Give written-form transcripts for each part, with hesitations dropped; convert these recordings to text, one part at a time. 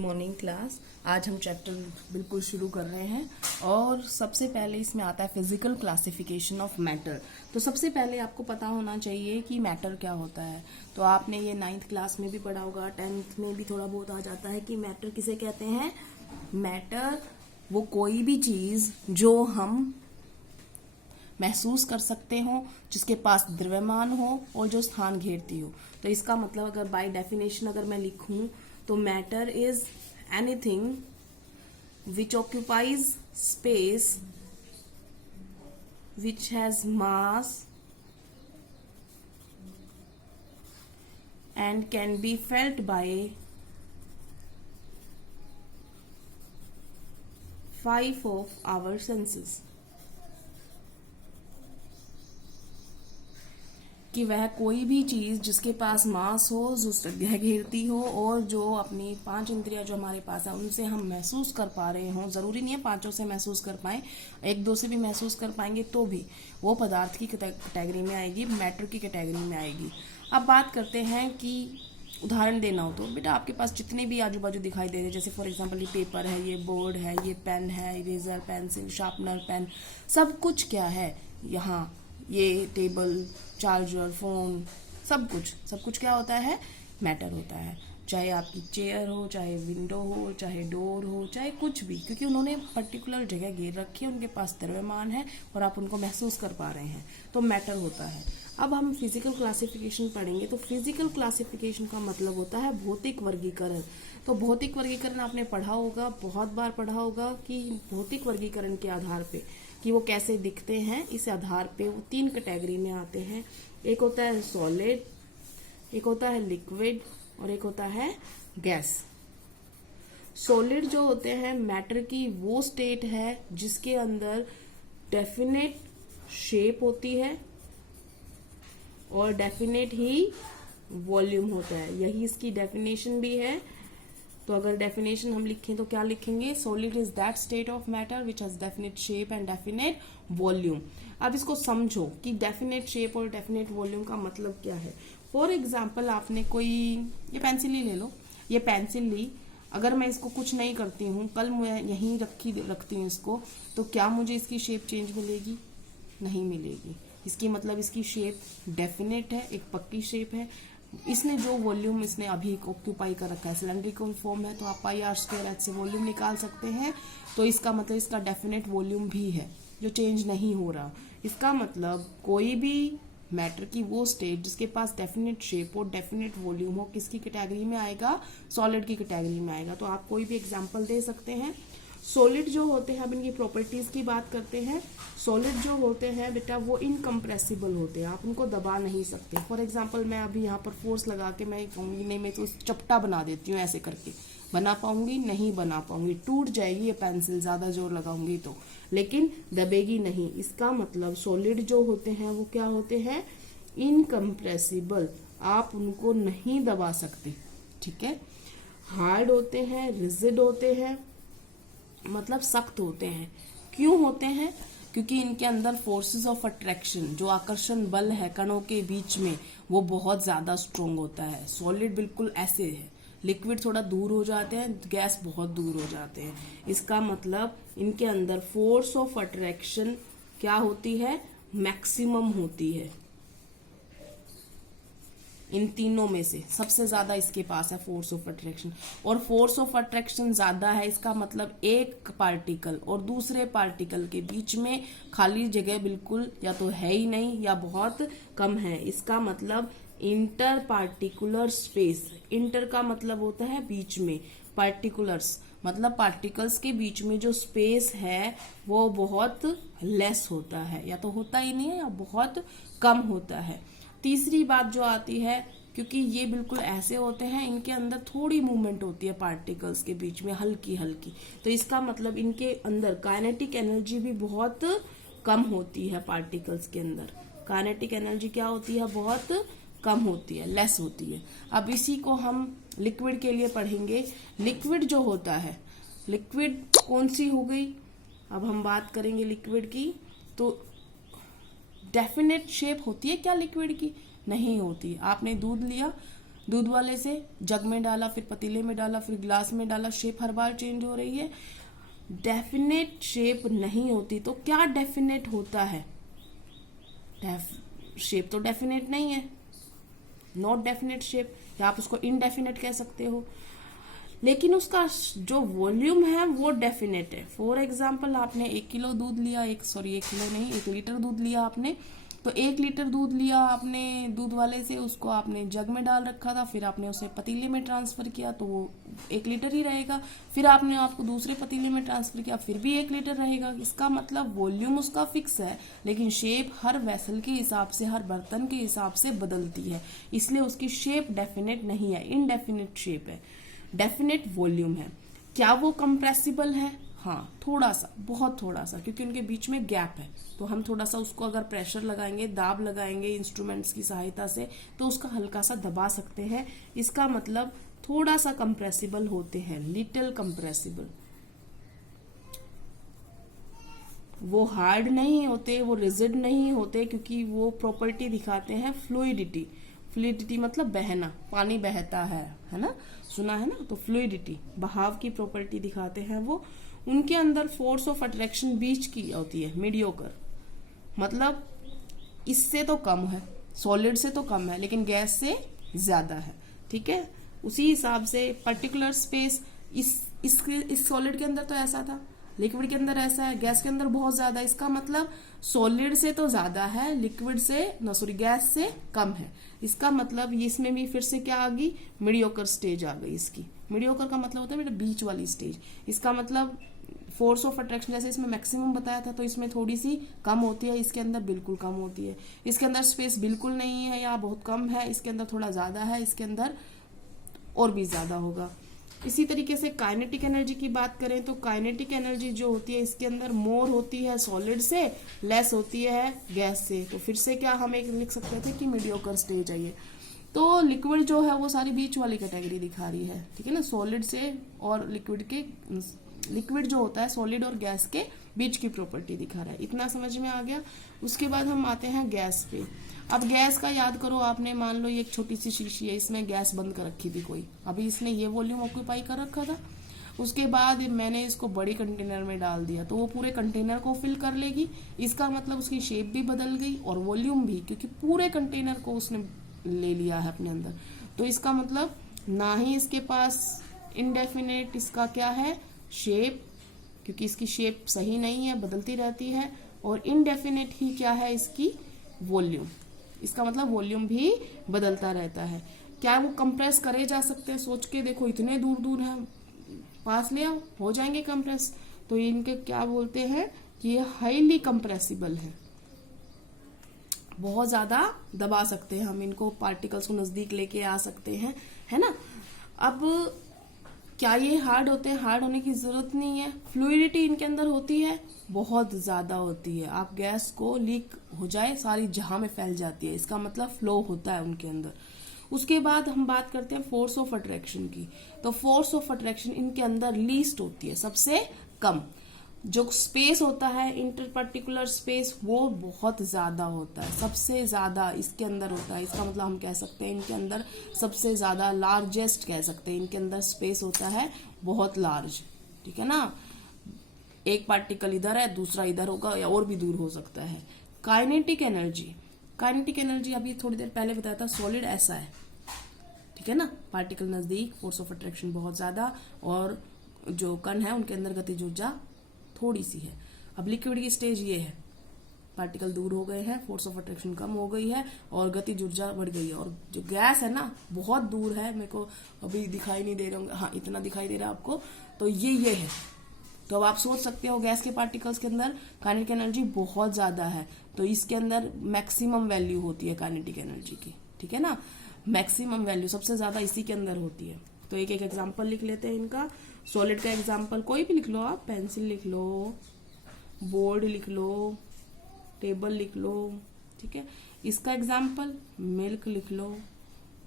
Morning class. आज हम chapter बिल्कुल शुरू कर रहे हैं और सबसे पहले इसमें आता है फिजिकल क्लासिफिकेशन ऑफ मैटर। तो सबसे पहले आपको पता होना चाहिए कि मैटर क्या होता है। तो आपने ये 9th क्लास में भी पढ़ा होगा, 10th में भी थोड़ा बहुत आ जाता है कि मैटर किसे कहते हैं। मैटर वो कोई भी चीज जो हम महसूस कर सकते हो, जिसके पास द्रव्यमान हो और जो स्थान घेरती हो। तो इसका मतलब अगर बाय डेफिनेशन अगर मैं लिखूं तो matter is anything which occupies space which has mass and can be felt by 5 of our senses। कि वह कोई भी चीज जिसके पास मास हो, जो जगह घेरती हो और जो अपनी 5 इंद्रियां जो हमारे पास है उनसे हम महसूस कर पा रहे हो। जरूरी नहीं है 5 से महसूस कर पाए, 1-2 से भी महसूस कर पाएंगे तो भी वो पदार्थ की कैटेगरी में आएगी, मैटर की कैटेगरी में आएगी। अब बात करते हैं कि उदाहरण देना हो तो बेटा आपके पास जितने भी आजू बाजू दिखाई दे रहे हैं, जैसे फॉर एग्जांपल ये पेपर है, ये बोर्ड है, ये पेन है, इरेजर, पेंसिल, शार्पनर, पेन, सब कुछ क्या है यहाँ, ये टेबल, चार्जर, फोन, सब कुछ क्या होता है, मैटर होता है। चाहे आपकी चेयर हो, चाहे विंडो हो, चाहे डोर हो, चाहे कुछ भी, क्योंकि उन्होंने पर्टिकुलर जगह घेर रखी है, उनके पास द्रव्यमान है और आप उनको महसूस कर पा रहे हैं, तो मैटर होता है। अब हम फिजिकल क्लासिफिकेशन पढ़ेंगे। तो फिजिकल क्लासिफिकेशन का मतलब होता है भौतिक वर्गीकरण। तो भौतिक वर्गीकरण आपने पढ़ा होगा, बहुत बार पढ़ा होगा कि भौतिक वर्गीकरण के आधार पे कि वो कैसे दिखते हैं, इस आधार पे वो 3 कैटेगरी में आते हैं। एक होता है सॉलिड, एक होता है लिक्विड और एक होता है गैस। सॉलिड जो होते हैं मैटर की वो स्टेट है जिसके अंदर डेफिनेट शेप होती है और डेफिनेट ही वॉल्यूम होता है, यही इसकी डेफिनेशन भी है। तो अगर डेफिनेशन हम लिखें तो क्या लिखेंगे, solid is that state of matter which has definite shape and definite volume. अब इसको समझो कि डेफिनेट शेप और डेफिनेट वॉल्यूम का मतलब क्या है। फॉर एग्जाम्पल आपने कोई ये पेंसिल ही ले लो, ये पेंसिल ली, अगर मैं इसको कुछ नहीं करती हूँ, कल मैं यहीं रखती हूँ इसको, तो क्या मुझे इसकी शेप चेंज मिलेगी? नहीं मिलेगी। इसकी मतलब इसकी शेप डेफिनेट है, एक पक्की शेप है। इसने जो वॉल्यूम इसने अभी ऑक्यूपाई कर रखा है, सिलेंड्रिकल फॉर्म है, तो आप πr² से वॉल्यूम निकाल सकते हैं। तो इसका मतलब इसका डेफिनेट वॉल्यूम भी है जो चेंज नहीं हो रहा। इसका मतलब कोई भी मैटर की वो स्टेट जिसके पास डेफिनेट शेप और डेफिनेट वॉल्यूम हो, किसकी कैटेगरी में आएगा, सॉलिड की कैटेगरी में आएगा। तो आप कोई भी एग्जांपल दे सकते हैं। सॉलिड जो होते हैं, अब इनकी प्रॉपर्टीज की बात करते हैं। सॉलिड जो होते हैं बेटा वो इनकम्प्रेसिबल होते हैं, आप उनको दबा नहीं सकते। फॉर एग्जांपल मैं अभी यहाँ पर फोर्स लगा के मैं कहूँगी नहीं, मैं तो चपटा बना देती हूँ, ऐसे करके बना पाऊंगी? नहीं बना पाऊंगी, टूट जाएगी ये पेंसिल, ज्यादा जोर लगाऊंगी तो, लेकिन दबेगी नहीं। इसका मतलब सॉलिड जो होते हैं वो क्या होते हैं, इनकम्प्रेसिबल, आप उनको नहीं दबा सकते, ठीक है। हार्ड होते हैं, रिजिड होते हैं, मतलब सख्त होते हैं। क्यों होते हैं? क्योंकि इनके अंदर फोर्सेस ऑफ अट्रैक्शन, जो आकर्षण बल है कणों के बीच में, वो बहुत ज्यादा स्ट्रोंग होता है। सॉलिड बिल्कुल ऐसे है, लिक्विड थोड़ा दूर हो जाते हैं, गैस बहुत दूर हो जाते हैं। इसका मतलब इनके अंदर फोर्स ऑफ अट्रैक्शन क्या होती है, मैक्सिमम होती है। इन तीनों में से सबसे ज्यादा इसके पास है फोर्स ऑफ अट्रैक्शन, और फोर्स ऑफ अट्रैक्शन ज्यादा है। इसका मतलब एक पार्टिकल और दूसरे पार्टिकल के बीच में खाली जगह बिल्कुल या तो है ही नहीं या बहुत कम है। इसका मतलब इंटर पार्टिकुलर स्पेस, इंटर का मतलब होता है बीच में, पार्टिकुलर्स मतलब पार्टिकल्स के बीच में जो स्पेस है वो बहुत लेस होता है, या तो होता ही नहीं है या बहुत कम होता है। तीसरी बात जो आती है, क्योंकि ये बिल्कुल ऐसे होते हैं, इनके अंदर थोड़ी मूवमेंट होती है पार्टिकल्स के बीच में, हल्की हल्की, तो इसका मतलब इनके अंदर काइनेटिक एनर्जी भी बहुत कम होती है। पार्टिकल्स के अंदर काइनेटिक एनर्जी क्या होती है, बहुत कम होती है, लेस होती है। अब इसी को हम लिक्विड के लिए पढ़ेंगे। लिक्विड जो होता है, लिक्विड कौन सी हो गई, अब हम बात करेंगे लिक्विड की। तो डेफिनेट शेप होती है क्या लिक्विड की? नहीं होती। आपने दूध लिया, दूध वाले से जग में डाला, फिर पतीले में डाला, फिर ग्लास में डाला, शेप हर बार चेंज हो रही है। डेफिनेट शेप नहीं होती। तो क्या डेफिनेट होता है? शेप तो डेफिनेट नहीं है, नॉट डेफिनेट शेप, या आप उसको इनडेफिनेट कह सकते हो, लेकिन उसका जो वॉल्यूम है वो डेफिनेट है। फॉर एग्जाम्पल, आपने 1 किलो दूध लिया, 1 किलो नहीं, 1 लीटर दूध लिया आपने, तो 1 लीटर दूध लिया आपने दूध वाले से, उसको आपने जग में डाल रखा था, फिर आपने उसे पतीले में ट्रांसफर किया तो वो 1 लीटर ही रहेगा। फिर आपको दूसरे पतीले में ट्रांसफर किया, फिर भी 1 लीटर रहेगा। इसका मतलब वॉल्यूम उसका फिक्स है, लेकिन शेप हर वेसल के हिसाब से, हर बर्तन के हिसाब से बदलती है, इसलिए उसकी शेप डेफिनेट नहीं है, इनडेफिनेट शेप है, डेफिनेट वॉल्यूम है। क्या वो कंप्रेसिबल है? हाँ, थोड़ा सा, बहुत थोड़ा सा, क्योंकि उनके बीच में गैप है, तो हम थोड़ा सा उसको अगर प्रेशर लगाएंगे, दाब लगाएंगे इंस्ट्रूमेंट्स की सहायता से, तो उसका हल्का सा दबा सकते हैं। इसका मतलब थोड़ा सा कंप्रेसिबल होते हैं, लिटिल कंप्रेसिबल। वो हार्ड नहीं होते, वो रिजिड नहीं होते, क्योंकि वो प्रॉपर्टी दिखाते हैं फ्लूइडिटी। फ्लूइडिटी मतलब बहना, पानी बहता है ना, सुना है ना। तो फ्लूइडिटी, बहाव की प्रॉपर्टी दिखाते हैं वो। उनके अंदर फोर्स ऑफ अट्रैक्शन बीच की होती है, मीडियोकर, मतलब इससे तो कम है, सॉलिड से तो कम है, लेकिन गैस से ज्यादा है, ठीक है। उसी हिसाब से पर्टिकुलर स्पेस, इस सॉलिड के अंदर तो ऐसा था, लिक्विड के अंदर ऐसा है, गैस के अंदर बहुत ज्यादा है। इसका मतलब सॉलिड से तो ज्यादा है, लिक्विड से गैस से कम है। इसका मतलब इसमें भी फिर से क्या आ गई, मीडियोकर स्टेज आ गई इसकी। मीडियोकर का मतलब होता है बेटा बीच वाली स्टेज। इसका मतलब फोर्स ऑफ अट्रैक्शन जैसे इसमें मैक्सिमम बताया था, तो इसमें थोड़ी सी कम होती है, इसके अंदर बिल्कुल कम होती है। इसके अंदर स्पेस बिल्कुल नहीं है या बहुत कम है, इसके अंदर थोड़ा ज्यादा है, इसके अंदर और भी ज्यादा होगा। इसी तरीके से काइनेटिक एनर्जी की बात करें तो काइनेटिक एनर्जी जो होती है इसके अंदर मोर होती है सॉलिड से, लेस होती है गैस से। तो फिर से क्या हम एक लिख सकते थे कि मीडियोकर स्टेज है ये। तो लिक्विड जो है वो सारी बीच वाली कैटेगरी दिखा रही है, ठीक है ना, सॉलिड से और लिक्विड के, लिक्विड जो होता है सॉलिड और गैस के बीच की प्रॉपर्टी दिखा रहा है। इतना समझ में आ गया। उसके बाद हम आते हैं गैस पे। अब गैस का याद करो, आपने मान लो ये एक छोटी सी शीशी है, इसमें गैस बंद कर रखी थी कोई, अभी इसने ये वॉल्यूम ऑक्यूपाई कर रखा था। उसके बाद मैंने इसको बड़ी कंटेनर में डाल दिया, तो वो पूरे कंटेनर को फिल कर लेगी। इसका मतलब उसकी शेप भी बदल गई और वॉल्यूम भी, क्योंकि पूरे कंटेनर को उसने ले लिया है अपने अंदर। तो इसका मतलब ना ही इसके पास इनडेफिनेट इसका क्या है, शेप, क्योंकि इसकी शेप सही नहीं है, बदलती रहती है, और इनडेफिनेट ही क्या है इसकी वॉल्यूम। इसका मतलब वॉल्यूम भी बदलता रहता है। क्या वो कंप्रेस करे जा सकते हैं? सोच के देखो, इतने दूर दूर है, पास ले आओ, हो जाएंगे कंप्रेस। तो इनके क्या बोलते हैं कि ये हाईली कंप्रेसिबल है, बहुत ज्यादा दबा सकते हैं हम इनको, पार्टिकल्स को नजदीक लेके आ सकते हैं, है ना। अब क्या ये हार्ड होते हैं? हार्ड होने की जरूरत नहीं है। फ्लूइडिटी इनके अंदर होती है, बहुत ज्यादा होती है। आप गैस को लीक हो जाए सारी जहां में फैल जाती है, इसका मतलब फ्लो होता है उनके अंदर। उसके बाद हम बात करते हैं फोर्स ऑफ अट्रैक्शन की। तो फोर्स ऑफ अट्रैक्शन इनके अंदर लीस्ट होती है, सबसे कम। जो स्पेस होता है, इंटर पर्टिकुलर स्पेस, वो बहुत ज्यादा होता है, सबसे ज्यादा इसके अंदर होता है। इसका मतलब हम कह सकते हैं इनके अंदर सबसे ज्यादा, लार्जेस्ट कह सकते हैं, इनके अंदर स्पेस होता है बहुत लार्ज, ठीक है ना। एक पार्टिकल इधर है, दूसरा इधर होगा, या और भी दूर हो सकता है। काइनेटिक एनर्जी, काइनेटिक एनर्जी अभी थोड़ी देर पहले बताया था, सॉलिड ऐसा है, ठीक है ना, पार्टिकल नजदीक, फोर्स ऑफ अट्रैक्शन बहुत ज्यादा, और जो कण है उनके अंदर गतिज ऊर्जा थोड़ी सी है। अब लिक्विड की स्टेज ये है, पार्टिकल दूर हो गए हैं, फोर्स ऑफ अट्रैक्शन कम हो गई है और गतिज ऊर्जा बढ़ गई है। और जो गैस है ना, बहुत दूर है, मेरे को अभी दिखाई नहीं दे रहा होंगे, हाँ इतना दिखाई दे रहा है आपको, तो ये है। तो अब आप सोच सकते हो गैस के पार्टिकल्स के अंदर काइनेटिक एनर्जी बहुत ज्यादा है, तो इसके अंदर मैक्सिमम वैल्यू होती है काइनेटिक एनर्जी की, ठीक है ना। मैक्सिमम वैल्यू सबसे ज्यादा इसी के अंदर होती है। तो एक एक एग्जांपल लिख लेते हैं इनका। सॉलिड का एग्जांपल कोई भी लिख लो आप, पेंसिल लिख लो, बोर्ड लिख लो, टेबल लिख लो, ठीक है। इसका एग्जांपल मिल्क लिख लो,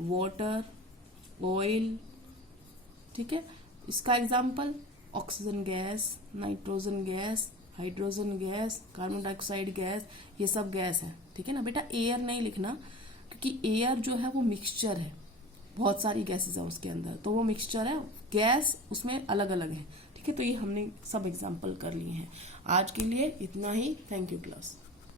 वाटर, ऑयल, ठीक है। इसका example oxygen gas, nitrogen gas, hydrogen gas, carbon dioxide gas, ये सब गैस है, ठीक है ना। बेटा एयर नहीं लिखना, क्योंकि एयर जो है वो मिक्सचर है, बहुत सारी गैसेस है उसके अंदर, तो वो मिक्सचर है, गैस उसमें अलग अलग है। ठीक है, तो ये हमने सब एग्जाम्पल कर लिए हैं। आज के लिए इतना ही। Thank you class.